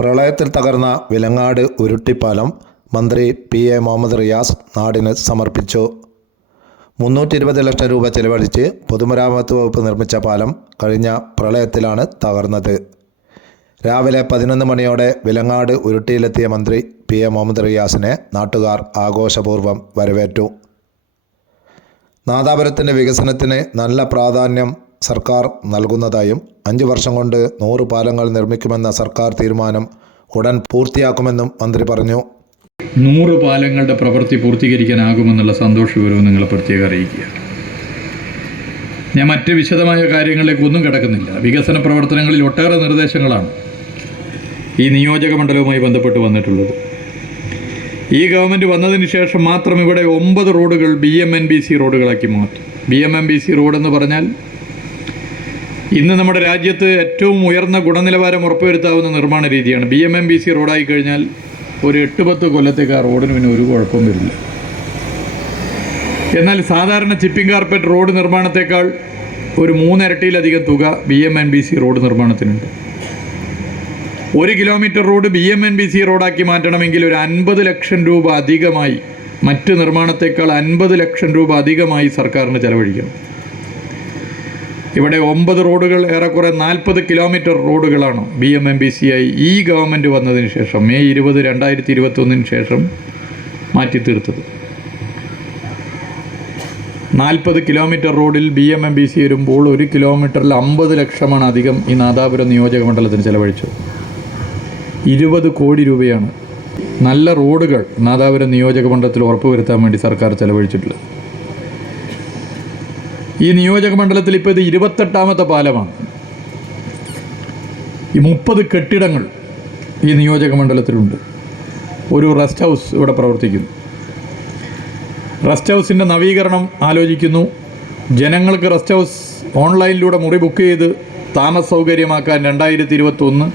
പ്രളയത്തിൽ തകർന്ന വിലങ്ങാട് ഉരുട്ടിപ്പാലം മന്ത്രി പി എ മുഹമ്മദ് റിയാസ് നാടിന് സമർപ്പിച്ചു. മുന്നൂറ്റി ഇരുപത് ലക്ഷം രൂപ ചെലവഴിച്ച് പൊതുമരാമത്ത് വകുപ്പ് നിർമ്മിച്ച പാലം കഴിഞ്ഞ പ്രളയത്തിലാണ് തകർന്നത്. രാവിലെ പതിനൊന്ന് മണിയോടെ വിലങ്ങാട് ഉരുട്ടിയിലെത്തിയ മന്ത്രി പി എ മുഹമ്മദ് റിയാസിനെ നാട്ടുകാർ ആഘോഷപൂർവം വരവേറ്റു. നാദാപുരത്തിന്റെ വികസനത്തിന് നല്ല പ്രാധാന്യം സർക്കാർ നൽകുന്നതായും അഞ്ച് വർഷം കൊണ്ട് നൂറ് പാലങ്ങൾ നിർമ്മിക്കുമെന്ന സർക്കാർ തീരുമാനം ഉടൻ പൂർത്തിയാക്കുമെന്നും മന്ത്രി പറഞ്ഞു. നൂറ് പാലങ്ങളുടെ പ്രവൃത്തി പൂർത്തീകരിക്കാനാകുമെന്നുള്ള സന്തോഷപൂർവം നിങ്ങൾ പ്രത്യേകം അറിയിക്കുക. ഞാൻ മറ്റ് വിശദമായ കാര്യങ്ങളിലേക്ക് ഒന്നും കിടക്കുന്നില്ല. വികസന പ്രവർത്തനങ്ങളിൽ ഒട്ടേറെ നിർദ്ദേശങ്ങളാണ് ഈ നിയോജക മണ്ഡലവുമായി ബന്ധപ്പെട്ട് വന്നിട്ടുള്ളത്. ഈ ഗവൺമെന്റ് വന്നതിന് ശേഷം മാത്രം ഇവിടെ ഒമ്പത് റോഡുകൾ B M N B C റോഡുകളാക്കി മാറ്റും. B M N B C റോഡെന്ന് പറഞ്ഞാൽ ഇന്ന് നമ്മുടെ രാജ്യത്ത് ഏറ്റവും ഉയർന്ന ഗുണനിലവാരം ഉറപ്പുവരുത്താവുന്ന നിർമ്മാണ രീതിയാണ്. B M M B C റോഡായി കഴിഞ്ഞാൽ ഒരു എട്ട് പത്ത് കൊല്ലത്തേക്ക് ആ റോഡിന് പിന്നെ ഒരു കുഴപ്പം വരില്ല. എന്നാൽ സാധാരണ ചിപ്പിംഗ് കാർപ്പറ്റ് റോഡ് നിർമ്മാണത്തേക്കാൾ ഒരു മൂന്നിരട്ടിയിലധികം തുക B M N B C road നിർമ്മാണത്തിനുണ്ട്. ഒരു kilometre road B M N B C റോഡാക്കി മാറ്റണമെങ്കിൽ ഒരു അൻപത് ലക്ഷം രൂപ അധികമായി മറ്റ് നിർമ്മാണത്തേക്കാൾ അൻപത് ലക്ഷം രൂപ അധികമായി സർക്കാരിന് ചെലവഴിക്കണം. ഇവിടെ ഒമ്പത് റോഡുകൾ ഏറെക്കുറെ നാൽപ്പത് കിലോമീറ്റർ റോഡുകളാണ് B M M B C I ഈ ഗവൺമെന്റ് വന്നതിന് ശേഷം മെയ് ഇരുപത് രണ്ടായിരത്തി ഇരുപത്തൊന്നിന് ശേഷം മാറ്റി തീർത്തത്. നാൽപ്പത് കിലോമീറ്റർ റോഡിൽ B M M B C വരുമ്പോൾ ഒരു കിലോമീറ്ററിൽ അമ്പത് ലക്ഷമാണ് അധികം ഈ നാദാപുരം നിയോജക മണ്ഡലത്തിന് ചെലവഴിച്ചത്. ഇരുപത് കോടി രൂപയാണ് നല്ല റോഡുകൾ നാദാപുരം നിയോജക മണ്ഡലത്തിൽ ഉറപ്പുവരുത്താൻ വേണ്ടി സർക്കാർ ചെലവഴിച്ചിട്ടുള്ളത്. ഈ നിയോജക മണ്ഡലത്തിൽ ഇപ്പോൾ ഇത് ഇരുപത്തെട്ടാമത്തെ പാലമാണ്. ഈ മുപ്പത് കെട്ടിടങ്ങൾ ഈ നിയോജക മണ്ഡലത്തിലുണ്ട്. ഒരു റെസ്റ്റ് ഹൗസ് ഇവിടെ പ്രവർത്തിക്കുന്നു. റെസ്റ്റ് ഹൗസിന്റെ നവീകരണം ആലോചിക്കുന്നു. ജനങ്ങൾക്ക് റെസ്റ്റ് ഹൗസ് ഓൺലൈനിലൂടെ മുറി ബുക്ക് ചെയ്ത് താമസ സൗകര്യമാക്കാൻ രണ്ടായിരത്തി ഇരുപത്തൊന്ന്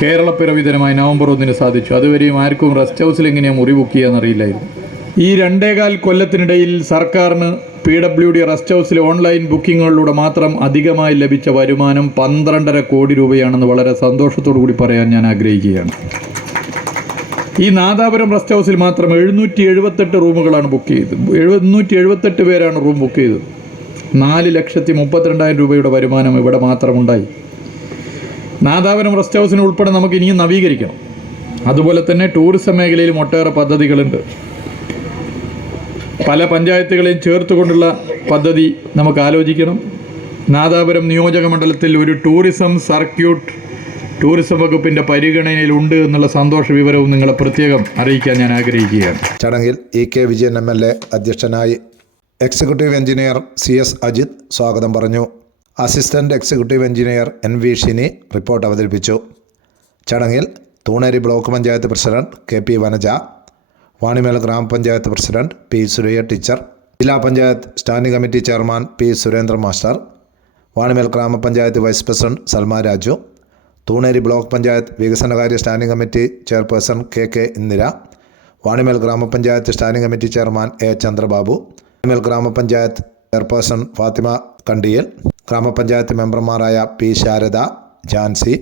കേരളപ്പിറവി ദിനമായി നവംബർ ഒന്നിന് സാധിച്ചു. അതുവരെയും ആർക്കും റെസ്റ്റ് ഹൗസിൽ എങ്ങനെയാണ് മുറി ബുക്ക് ചെയ്യാമെന്നറിയില്ലായിരുന്നു ഈ രണ്ടേകാൽ കൊല്ലത്തിനിടയിൽ സർക്കാരിന് പി ഡബ്ല്യു ഡി റെസ്റ്റ് ഹൗസിലെ ഓൺലൈൻ ബുക്കിങ്ങുകളിലൂടെ മാത്രം അധികമായി ലഭിച്ച വരുമാനം പന്ത്രണ്ടര കോടി രൂപയാണെന്ന് വളരെ സന്തോഷത്തോടു കൂടി പറയാൻ ഞാൻ ആഗ്രഹിക്കുകയാണ്. ഈ നാദാപുരം റെസ്റ്റ് ഹൗസിൽ മാത്രം എഴുന്നൂറ്റി എഴുപത്തെട്ട് റൂമുകളാണ് ബുക്ക് ചെയ്തത്. എഴുന്നൂറ്റി എഴുപത്തെട്ട് പേരാണ് റൂം ബുക്ക് ചെയ്തത്. നാല് ലക്ഷത്തി മുപ്പത്തിരണ്ടായിരം രൂപയുടെ വരുമാനം ഇവിടെ മാത്രമുണ്ടായി. നാദാപുരം റെസ്റ്റ് ഹൗസിന് ഉൾപ്പെടെ നമുക്ക് ഇനിയും നവീകരിക്കണം. അതുപോലെ തന്നെ ടൂറിസം മേഖലയിലും ഒട്ടേറെ പദ്ധതികളുണ്ട്. പല പഞ്ചായത്തുകളെയും ചേർത്തുകൊണ്ടുള്ള പദ്ധതി നമുക്ക് ആലോചിക്കണം. നാദാപുരം നിയോജക മണ്ഡലത്തിൽ ഒരു ടൂറിസം സർക്യൂട്ട് ടൂറിസം വകുപ്പിന്റെ പരിഗണനയിൽ ഉണ്ട് എന്നുള്ള സന്തോഷ വിവരവും നിങ്ങളെ പ്രത്യേകം അറിയിക്കാൻ ഞാൻ ആഗ്രഹിക്കുകയാണ്. ചടങ്ങിൽ E K Vijayan M L A അധ്യക്ഷനായി executive engineer C S Ajith സ്വാഗതം പറഞ്ഞു. Assistant executive engineer N V Shini report അവതരിപ്പിച്ചു. ചടങ്ങിൽ Thuneri block panchayat president K P Vanaja Vanimel grama panchayat president P Suraiya teacher jilla panchayat standing committee chairman P Surendra master Vanimel grama panchayat vice president Salma Raju Thuneri block panchayat വികസനകാര്യ standing committee chairperson K K Indira Vanimel grama panchayat standing committee chairman A Chandrababu Vanimel grama panchayat chairperson Fathima കണ്ടിയൽ ഗ്രാമപഞ്ചായത്ത് മെമ്പർമാരായ P Sharada Jancy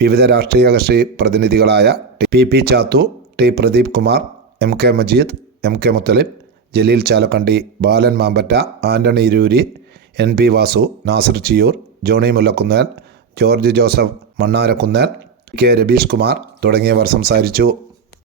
വിവിധ രാഷ്ട്രീയ കക്ഷി പ്രതിനിധികളായ T P P Chathu T Pradeep Kumar M K Majeed M K Muthalib Jaleel Chalakkandi Balan Mampatta Antony Iruri N P Vasu Nasar Chiyoor Johny Mullakkunnel George Joseph Mannarakkunnel K Rabeesh Kumar തുടങ്ങിയവർ സംസാരിച്ചു.